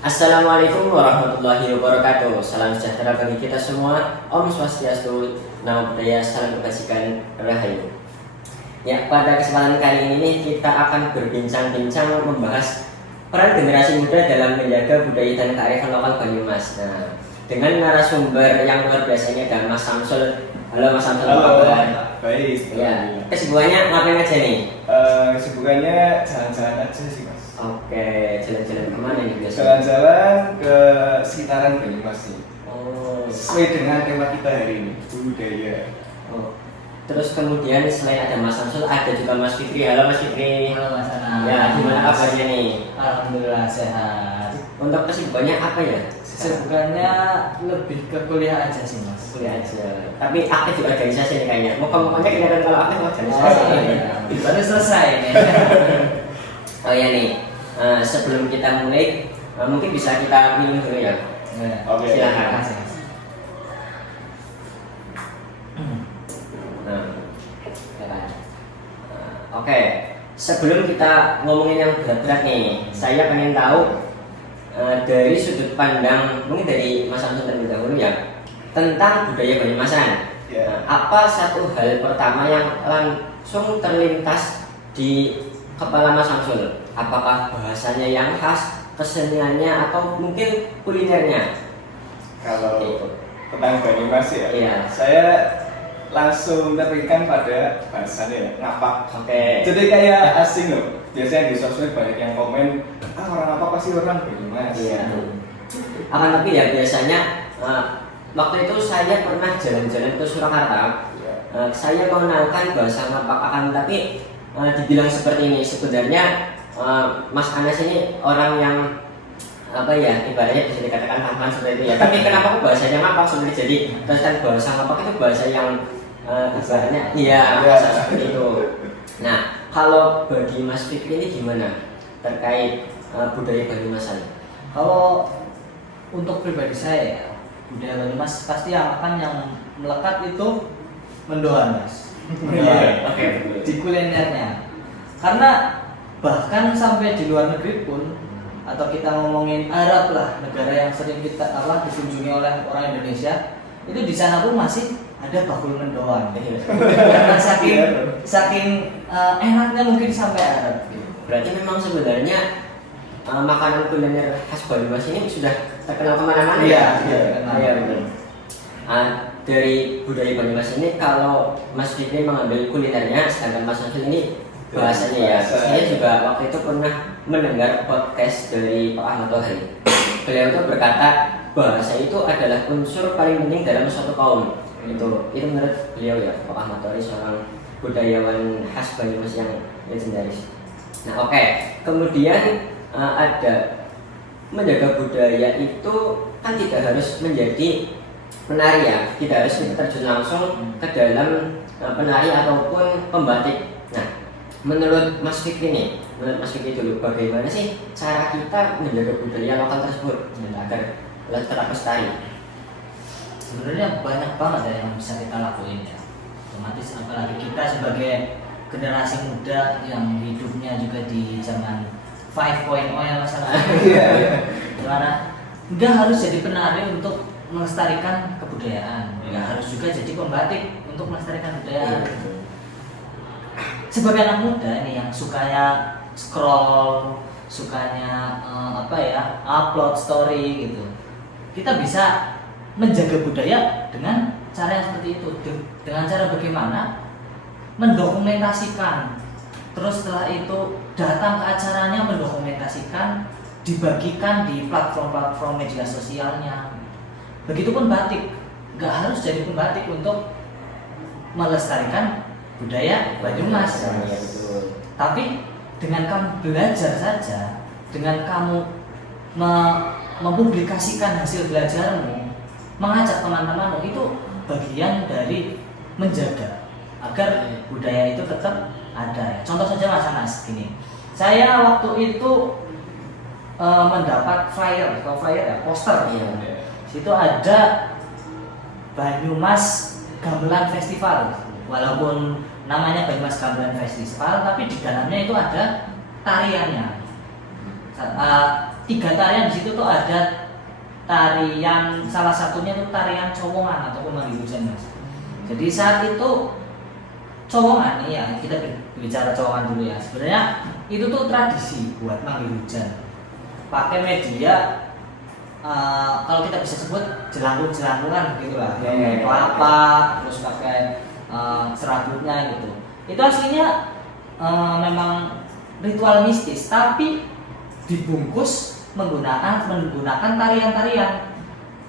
Assalamualaikum warahmatullahi wabarakatuh. Salam sejahtera bagi kita semua. Om Swastiastu, Namo Buddhaya, salam kebajikan, rahayu. Ya, pada kesempatan kali ini kita akan berbincang-bincang membahas peran generasi muda dalam menjaga budaya dan kearifan lokal Banyumas. Nah, dengan narasumber yang luar biasa ini ada Mas Samsul. Halo Mas Samsul, apa kabar? Baik. Ya, kesibukannya ngapain aja nih? Kesibukannya jalan-jalan aja sih Mas. Oke, jalan-jalan kemana nih biasanya? Jalan-jalan ke sekitaran Banyumas nih. Oh, Sesuai dengan tema kita hari ini, budaya. oh. Terus kemudian selain ada Mas Samsul, ada juga Mas Fikri. Halo Mas Fikri. Halo Mas Ana. Ya, gimana kabarnya nih? Alhamdulillah sehat. Untuk kesibukannya apa ya? Kesibukannya lebih ke kuliah aja sih Mas. Kuliah aja. Tapi aktif di organisasi nih kayaknya. Muka-mukanya kelihatan kalau aktif organisasi. Baru selesai nih. Oh ya nih, sebelum kita mulai, mungkin bisa kita minum dulu ya. Oke. Silakan. Makasih, Mas. Nah, silakan. Oke, sebelum kita ngomongin yang berat-berat nih, saya pengen tahu dari sudut pandang mungkin dari Mas Samsul terlebih dahulu ya tentang budaya Banyumasan. Ya. Apa satu hal pertama yang langsung terlintas di kepala Mas Samsul? Apakah bahasanya yang khas, keseniannya, atau mungkin kulinernya? Kalau Itu. tentang Banyumas ya, Iya. saya langsung terpikirkan pada bahasanya ya, ngapak. Oke. Jadi kayak asing loh. Biasanya di sosmed banyak yang komen, orang apa pasti orang Banyumas. Iya. Akan tapi ya biasanya waktu itu saya pernah jalan-jalan ke Surakarta. Iya. Saya mengenalkan bahasa ngapak, akan tapi dibilang seperti ini sebenarnya Mas Anas ini orang yang apa ya, ibaratnya bisa dikatakan tampan seperti itu ya. Tapi kenapa kok bahasanya ngapak seperti jadi terus kan bahasa ngapak itu bahasa yang ibaratnya iya seperti itu. Nah, kalau bagi Mas Fikri ini gimana terkait budaya Banyumasan? Kalau untuk pribadi saya ya, budaya Banyumas pasti akan yang melekat itu mendoan Mas. Iya. Oke. Di kulinernya. Karena bahkan sampai di luar negeri pun, atau kita ngomongin Arab lah, negara yang sering kita dikunjungi oleh orang Indonesia, itu di sana pun masih ada bakul mendoan. Karena saking enaknya mungkin sampai Arab. Berarti memang sebenarnya makanan kuliner khas Banyumas ini sudah terkenal kemana-mana ya? Iya betul. Dari budaya Banyumas ini, kalau Mas Fikri mengambil kulinernya, sedangkan Mas Samsul ini bahasanya ya. Saya juga waktu itu pernah mendengar podcast dari Pak Ahmad Tohari. Beliau itu berkata bahasa itu adalah unsur paling penting dalam suatu kaum. Itu menurut beliau ya, Pak Ahmad Tohari, seorang budayawan khas Banyumas yang legendaris. Nah oke. Kemudian ada menjaga budaya itu kan tidak harus menjadi penari ya, tidak harus kita terjun langsung ke dalam penari ataupun pembatik. Nah, menurut Mas Fikri nih, menurut Mas Fikri dulu, bagaimana sih cara kita menjaga budaya lokal tersebut agar tetap lestari? Sebenarnya banyak banget ya yang bisa kita lakuin ya. Otomatis apalagi kita sebagai generasi muda yang hidupnya juga di zaman 5.0 ya Mas. Dimana nggak harus jadi penari untuk melestarikan kebudayaan, nggak harus juga jadi pembatik untuk melestarikan budaya. Sebagai anak muda nih yang sukanya scroll, sukanya upload story gitu, kita bisa menjaga budaya dengan cara yang seperti itu. Dengan cara bagaimana mendokumentasikan, terus setelah itu datang ke acaranya, mendokumentasikan, dibagikan di platform-platform media sosialnya. Begitupun batik, nggak harus jadi pembatik untuk melestarikan budaya Banyumas. Tapi dengan kamu belajar saja, dengan kamu mempublikasikan hasil belajarmu, mengajak teman-temanmu, itu bagian dari menjaga agar budaya itu tetap ada. Contoh saja Mas Anas gini, saya waktu itu mendapat flyer ya, poster ya. Situ ada Banyumas Gamelan Festival. Walaupun namanya Banyumas Gamelan Festival, tapi di dalamnya itu ada tariannya. tiga tarian di situ tuh ada tarian, salah satunya tuh tarian cowongan ataupun mandi hujan mas. Jadi saat itu cowongan nih ya, kita bicara cowongan dulu ya. Sebenarnya itu tuh tradisi buat mandi hujan. Pakai media kalau kita bisa sebut jelangkung-jelangkungan gitu lah. Pakai kelapa, terus pakai serabutnya gitu. Itu aslinya memang ritual mistis, tapi dibungkus menggunakan tarian-tarian.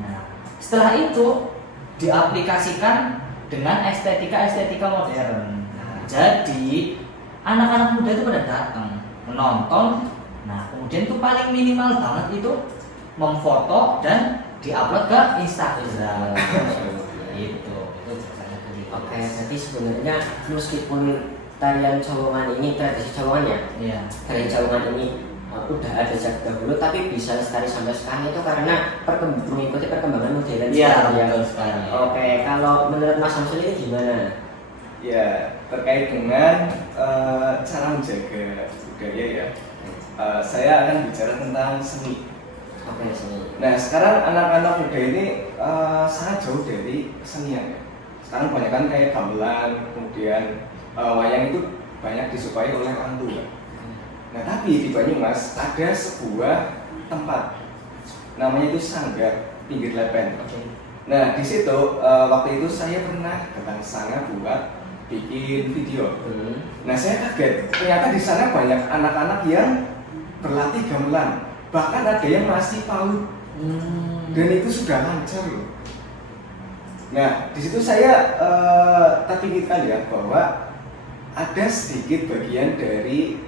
Nah, setelah itu diaplikasikan dengan estetika modern. Nah, jadi anak-anak muda itu pada datang menonton. Nah, kemudian itu paling minimal banget itu memfoto dan diupload ke Instagram. Itu Oke, jadi sebenarnya meskipun tarian cowongan ini tradisi cowongan ya, Iya. tarian cowongan ini udah ada sejak dahulu, tapi bisa lestari sampai sekarang itu karena mengikuti perkembangan modern. Iya, ya. betul sekali. Oke, kalau menurut Mas Samsul ini gimana? Ya, terkait dengan cara menjaga budaya ya, saya akan bicara tentang seni. Oke, sini. Nah, sekarang anak-anak muda ini sangat jauh dari kesenian ya. Sekarang banyak kan kayak gamelan, kemudian wayang itu banyak disukai oleh orang tua. Nah, tapi di Banyumas ada sebuah tempat, namanya itu Sanggar Pinggir Lepen. Nah, di situ waktu itu saya pernah datang ke sana buat bikin video. Nah, saya kaget, ternyata di sana banyak anak-anak yang berlatih gamelan, bahkan ada yang masih PAUD, dan itu sudah lancar loh. Nah, di situ saya terpikirkan ya bahwa ada sedikit bagian dari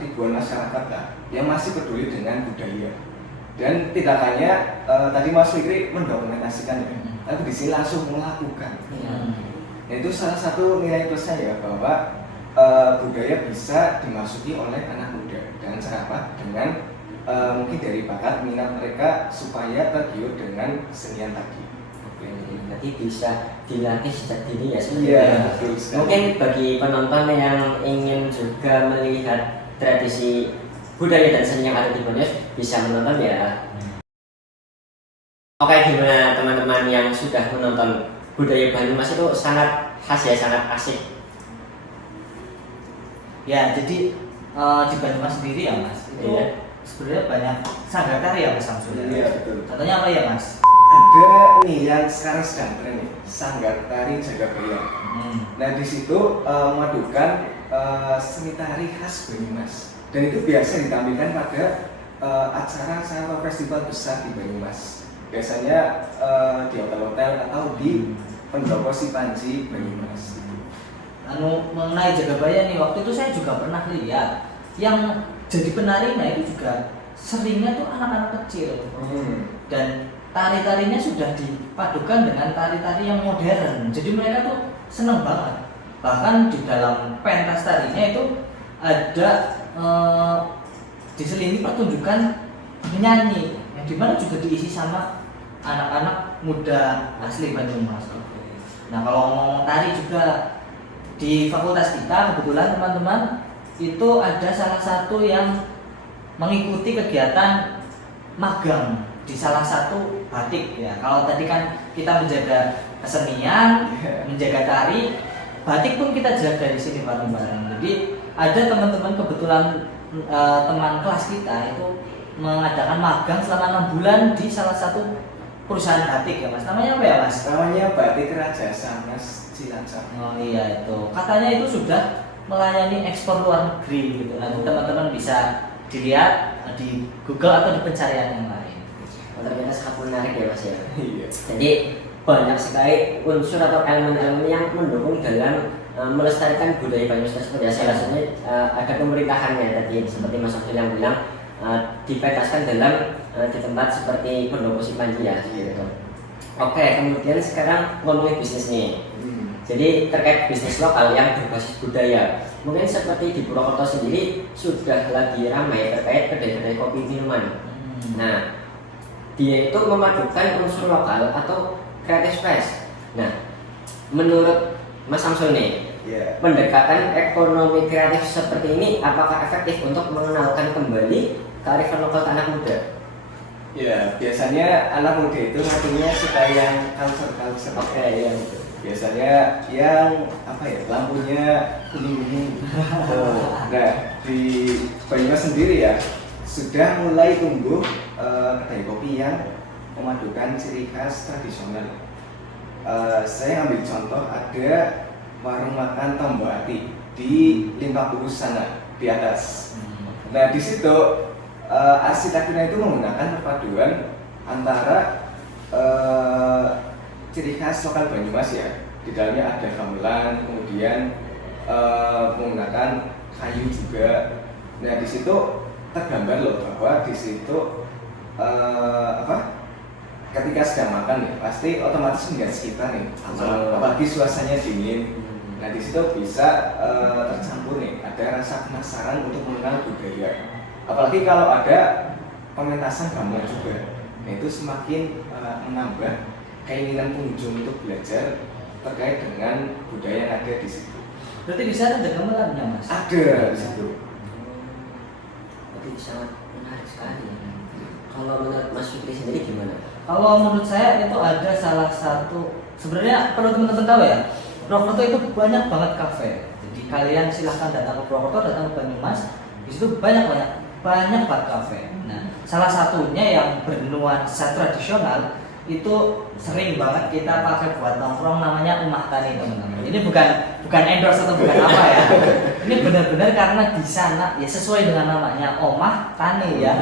ribuan masyarakat yang masih peduli dengan budaya. Dan tidak hanya tadi Mas Fikri mendokumentasikan ya, tapi di sini langsung melakukan. Nah, itu salah satu nilai plusnya ya, bahwa budaya bisa dimasuki oleh anak muda dengan cara apa? Dengan mungkin dari bakat minat mereka supaya tergiur dengan kesenian tadi. Berarti bisa dilatih sejak dini ya Iya, sebenarnya. betul sekali. Mungkin bagi penonton yang ingin juga melihat tradisi budaya dan seni yang ada di Banyumas bisa menonton ya. Oke, gimana teman-teman yang sudah menonton budaya Banyumas itu sangat khas ya, sangat asik. Ya, jadi di Banyumas sendiri ya mas, itu Iya. sebenarnya banyak sanggar tari ya mas Samsul. Iya, betul. Contohnya apa ya mas? Ada nih yang sekarang sedang tren nih, Sanggar Tari Jagabaya. Nah, di situ memadukan seni tari khas Banyumas, dan itu biasa ditampilkan pada acara-acara atau festival besar di Banyumas. Biasanya di hotel-hotel atau di Pendopo Sipanji Banyumas. Mengenai Jagabaya nih, waktu itu saya juga pernah lihat yang jadi penarinya itu juga seringnya tuh anak-anak kecil. Dan tari-tarinya sudah dipadukan dengan tari-tari yang modern. Jadi mereka tuh seneng banget. Bahkan di dalam pentas tarinya itu ada diselingi pertunjukan menyanyi, yang dimana juga diisi sama anak-anak muda asli Banyumas. Nah, kalau ngomong tari juga di fakultas kita kebetulan teman-teman itu ada salah satu yang mengikuti kegiatan magang di salah satu batik ya. Kalau tadi kan kita menjaga kesenian, menjaga tari, batik pun kita jaga di sini bareng-bareng. Jadi ada teman-teman kebetulan teman kelas kita itu mengadakan magang selama 6 bulan di salah satu perusahaan batik ya mas. Namanya apa ya mas? Namanya Batik Raja Sanas Cilacap. Oh iya itu. Katanya itu sudah melayani ekspor luar negeri gitu. Nanti teman-teman bisa dilihat di Google atau di pencarian yang lain. Ternyata sangat menarik ya mas ya. Iya. Jadi banyak sekali unsur atau elemen-elemen yang mendukung dalam melestarikan budaya Banyumas tersebut ya. Salah satunya ada pemerintahannya tadi seperti Mas Abdul yang bilang dipentaskan dalam di tempat seperti Pendopo Sipanji ya gitu. Oke, kemudian sekarang ngomongin bisnis nih. Jadi terkait bisnis lokal yang berbasis budaya, mungkin seperti di Purwokerto sendiri sudah lagi ramai terkait kedai-kedai kopi minuman. Nah, dia itu memadukan unsur lokal atau creative space. Nah, menurut Mas Samsul nih, pendekatan ekonomi kreatif seperti ini apakah efektif untuk mengenalkan kembali kearifan lokal anak muda? Ya, biasanya anak muda itu ngakunya suka yang culture. Oke, iya betul. Biasanya yang apa ya, lampunya kuning-kuning. Nah, di Banyumas sendiri ya sudah mulai tumbuh kedai kopi yang memadukan ciri khas tradisional. Saya ambil contoh, ada warung makan Tombati di 50 sana di atas. Nah, di situ arsitekturnya itu menggunakan perpaduan antara ciri khas lokal Banyumas ya. Di dalamnya ada gamelan, kemudian menggunakan kayu juga. Nah, di situ tergambar loh bahwa di situ ketika sedang makan nih pasti otomatis melihat sekitar nih, apalagi suasananya dingin. Nah, di situ bisa tercampur nih, ada rasa penasaran untuk mengenal budaya. Apalagi kalau ada pementasan gamelan juga, nah itu semakin menambah keinginan pengunjung untuk belajar terkait dengan budaya yang ada di situ. Berarti di sana ada gamelannya, Mas? Ada di situ. Berarti sangat menarik sekali. Kalau menurut Mas Fikri sendiri gimana? Kalau menurut saya itu ada salah satu, sebenarnya perlu teman-teman tahu ya, Purwokerto itu banyak banget kafe. Jadi kalian silahkan datang ke Purwokerto, datang ke Banyumas, di situ banyak banget kafe. Nah, salah satunya yang bernuansa tradisional itu sering banget kita pakai buat nongkrong, namanya Omah Tani, teman-teman. Ini bukan endorse atau bukan apa ya. Ini benar-benar karena di sana ya sesuai dengan namanya Omah Tani ya.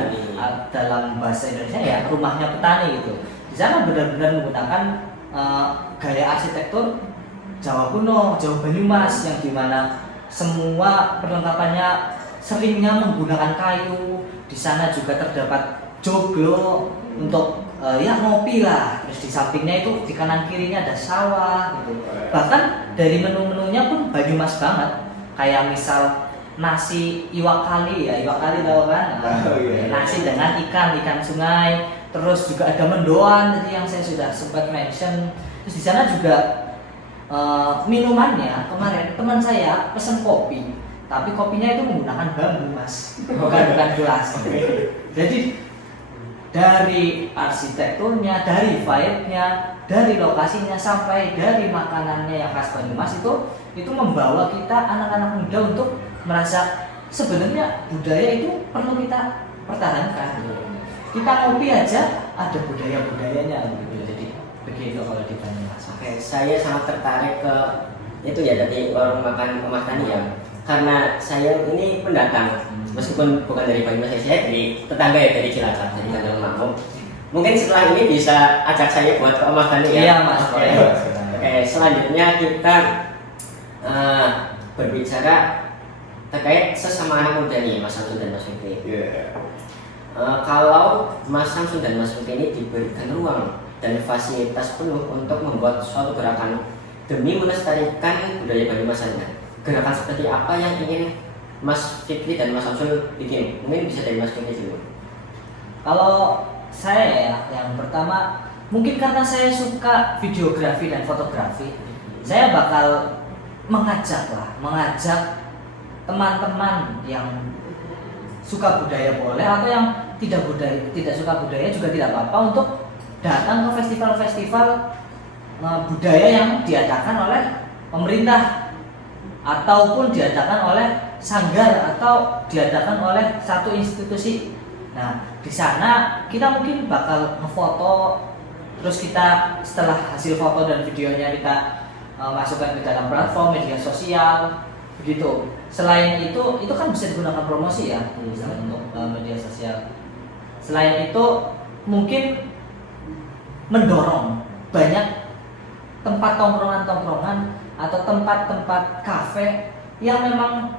Dalam bahasa Indonesia ya rumahnya petani gitu. Di sana benar-benar menggunakan gaya arsitektur Jawa kuno, Jawa Banyumas, yang dimana semua perlengkapannya seringnya menggunakan kayu. Di sana juga terdapat joglo untuk ya ngopi lah. Terus di sampingnya itu di kanan kirinya ada sawah gitu. Bahkan dari menu-menunya pun Banyumas banget. Kayak misal nasi iwak kali ya, iwak kali tahu kan? Nasi dengan ikan sungai. Terus juga ada mendoan tadi yang saya sudah sempat mention. Terus di sana juga minumannya, kemarin teman saya pesen kopi, tapi kopinya itu menggunakan bambu, Mas, bukan gelas. Jadi dari arsitekturnya, dari vibe-nya, dari lokasinya, sampai dari makanannya yang khas Banyumas itu membawa kita anak-anak muda untuk merasa sebenarnya budaya itu perlu kita pertahankan. Kita ngopi aja ada budaya-budayanya gitu. Jadi begitu kalau di Banyumas. Oke, saya sangat tertarik ke itu ya, tadi warung makan Omah Tani ya. Karena saya ini pendatang, meskipun bukan dari Banyumas, saya dari tetangga ya, dari Cilacap, dari Kandang Makmum. Mungkin setelah ini bisa ajak saya buat ke Omah Tani ya. Iya, Mas. Oke, selanjutnya kita berbicara terkait sesama anak muda nih, Mas Samsul dan Mas Fikri. Kalau Mas Samsul dan Mas Fikri ini diberikan ruang dan fasilitas penuh untuk membuat suatu gerakan demi melestarikan budaya Banyumas Anda, gerakan seperti apa yang ingin Mas Fikri dan Mas Samsul bikin? Mungkin bisa dari Mas Fikri dulu. Kalau saya ya, yang pertama mungkin karena saya suka videografi dan fotografi, saya bakal mengajak teman-teman yang suka budaya boleh, atau yang tidak suka budaya juga tidak apa-apa untuk datang ke festival-festival budaya yang diadakan oleh pemerintah ataupun diadakan oleh sanggar atau diadakan oleh satu institusi. Nah, di sana kita mungkin bakal ngefoto, terus kita setelah hasil foto dan videonya kita masukkan ke dalam platform media sosial begitu. Selain itu kan bisa digunakan promosi ya, misalnya untuk media sosial. Selain itu mungkin mendorong banyak tempat tongkrongan atau tempat-tempat kafe yang memang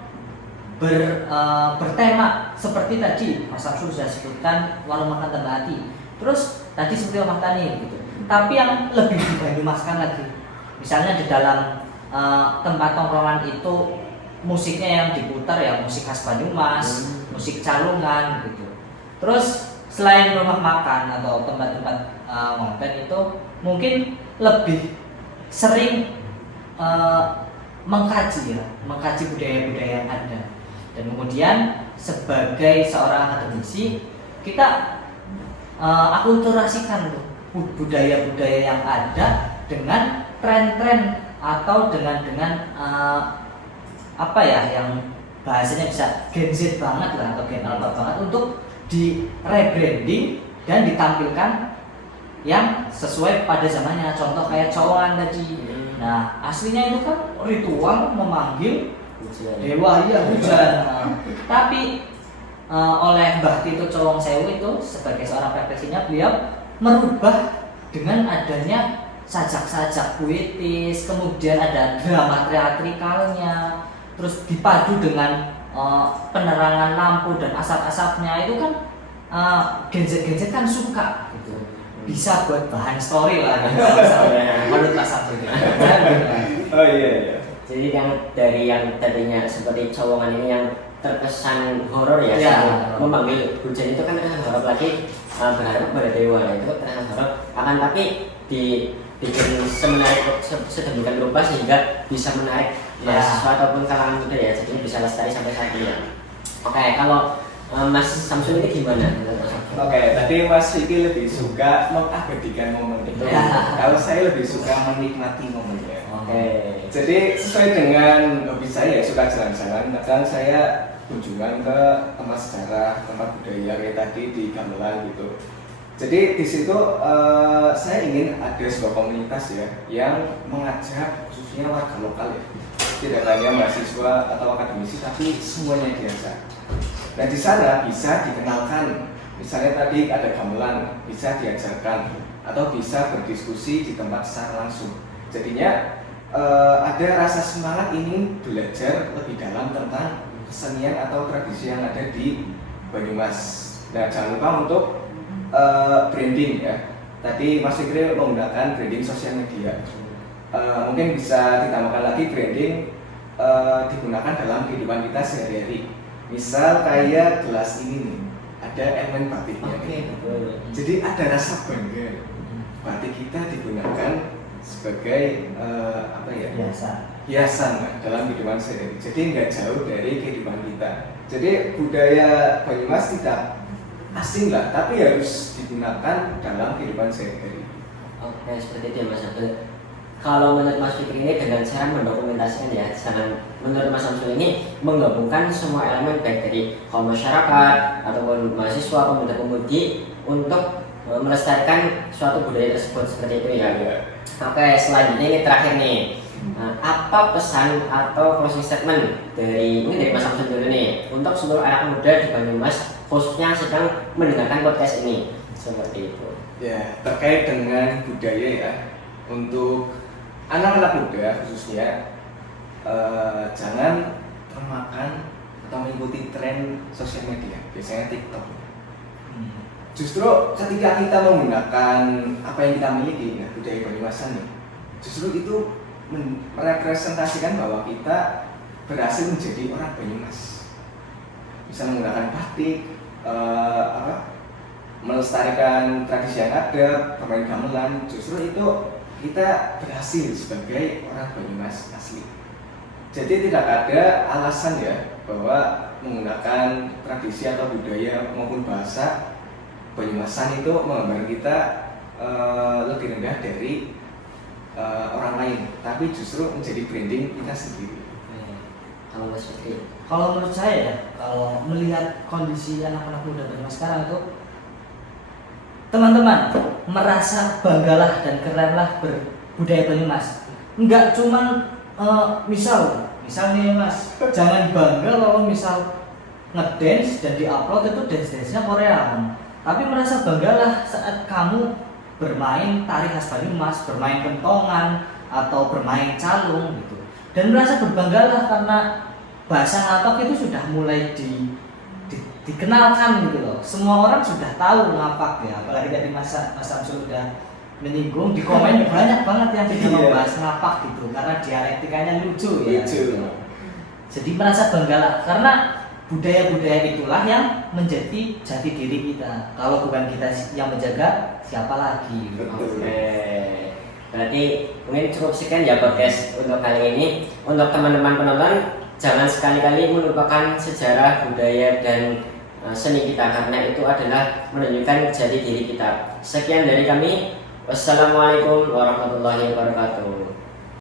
bertema seperti tadi Mas Samsul sudah sebutkan warung makan Tombati. Terus tadi seperti Omah Tani gitu. Tapi yang lebih dibanyumaskan lagi, misalnya di dalam tempat tongkrongan itu musiknya yang diputar ya musik khas Banyumas, musik calungan gitu. Terus selain rumah makan atau tempat-tempat ngopi itu mungkin lebih sering mengkaji budaya-budaya yang ada. Dan kemudian sebagai seorang akademisi kita akulturasikan tuh budaya-budaya yang ada dengan tren-tren atau dengan apa ya yang bahasanya bisa Gen Z banget lah atau Gen Alpha banget untuk di rebranding dan ditampilkan yang sesuai pada zamannya. Contoh kayak Colongan tadi. Nah aslinya itu kan ritual memanggil dewa ya hujan. Tapi oleh Mbah Tito Colongsewu itu sebagai seorang prakteksinya beliau merubah dengan adanya sajak-sajak puitis, kemudian ada drama teatrikalnya, terus dipadu dengan penerangan lampu dan asap-asapnya. Itu kan Gen Z kan suka gitu, bisa buat bahan story lah menurut Mas Abdul. Oh iya. Jadi yang tadinya seperti Colongan ini yang terkesan horor ya, memanggil hujan itu kan terkesan horor, lagi berharap kepada dewa ya, itu terkesan horor, akan tapi dibikin sedemikian rupa sehingga bisa menarik mahasiswa ataupun kalangan muda ya, jadi bisa lestari sampai saat ini ya. Oke, kalau Mas Samsul ini gimana? Oke, tadi Mas Vicky lebih suka mengabadikan momen itu. Kalau saya lebih suka menikmati momennya. Oke. Jadi sesuai dengan hobi saya, suka jalan-jalan. Kadang saya kunjungan ke tempat sejarah, tempat budaya kayak tadi di gamelan gitu. Jadi di situ saya ingin ada sebuah komunitas ya yang mengajak khususnya warga lokal ya. Tidak hanya mahasiswa atau akademisi, tapi semuanya diajak. Nah di sana bisa dikenalkan, misalnya tadi ada gamelan, bisa diajarkan atau bisa berdiskusi di tempat secara langsung. Jadinya ada rasa semangat ingin belajar lebih dalam tentang kesenian atau tradisi yang ada di Banyumas. Nah jangan lupa untuk branding ya. Tadi Mas Fikri menggunakan branding sosial media. Mungkin bisa ditambahkan lagi branding digunakan dalam kehidupan kita sehari-hari. Misal kayak gelas ini nih, ada elemen batiknya. Jadi ada rasa bangga. Batik kita digunakan sebagai apa ya? Hiasan dalam kehidupan sehari-hari. Jadi nggak jauh dari kehidupan kita. Jadi budaya Banyumas tidak asing lah, tapi harus digunakan dalam kehidupan sehari-hari. Oke, seperti itu Mas Abdul. Kalau menurut Mas Fikri ini dengan cara mendokumentasikan ya, sedangkan menurut Mas Samsul ini menggabungkan semua elemen baik dari kaum masyarakat ataupun mahasiswa, pemuda-pemudi untuk melestarikan suatu budaya tersebut, seperti itu ya. Oke, selanjutnya ini terakhir nih. Apa pesan atau closing statement dari Mas Samsul dulu nih untuk seluruh anak muda di Banyumas khususnya sedang mendengarkan podcast ini, seperti itu. Ya, terkait dengan budaya ya, untuk anak-anak muda khususnya jangan termakan atau mengikuti tren sosial media, biasanya TikTok. Justru ketika kita menggunakan apa yang kita miliki, nah, budaya Banyumasan nih, justru itu merepresentasikan bahwa kita berhasil menjadi orang Banyumas. Bisa menggunakan batik, melestarikan tradisi yang ada, bermain gamelan, justru itu kita berhasil sebagai orang Banyumas asli. Jadi tidak ada alasan ya bahwa menggunakan tradisi atau budaya maupun bahasa Banyumasan itu menggambarkan kita lebih rendah dari orang lain, tapi justru menjadi branding kita sendiri. Kalau Mas Fikri? Kalau menurut saya ya, kalau melihat kondisi anak-anak muda Banyumas sekarang itu, teman-teman merasa banggalah dan kerenlah berbudaya Banyumas. Enggak cuman misal nih Mas, jangan bangga kalau misal ngedance dan diupload itu dance-dance-nya Korea. Tapi merasa banggalah saat kamu bermain tari khas Banyumas, bermain kentongan atau bermain calung gitu. Dan merasa berbanggalah karena bahasa ngapak itu sudah mulai dikenalkan gitu loh. Semua orang sudah tahu ngapak ya. Apalagi tadi Mas Samsul sudah menyinggung, di komen banyak banget yang tidak membahas ngapak gitu karena dialektikanya lucu ya. Jadi merasa banggalah karena budaya-budaya itulah yang menjadi jati diri kita. Kalau bukan kita yang menjaga, siapa lagi? Oke. Berarti mungkin cukup sekian ya podcast untuk kali ini. Untuk teman-teman penonton, jangan sekali-kali melupakan sejarah, budaya, dan seni kita, karena itu adalah menunjukkan jati diri kita. Sekian dari kami. Wassalamualaikum warahmatullahi wabarakatuh.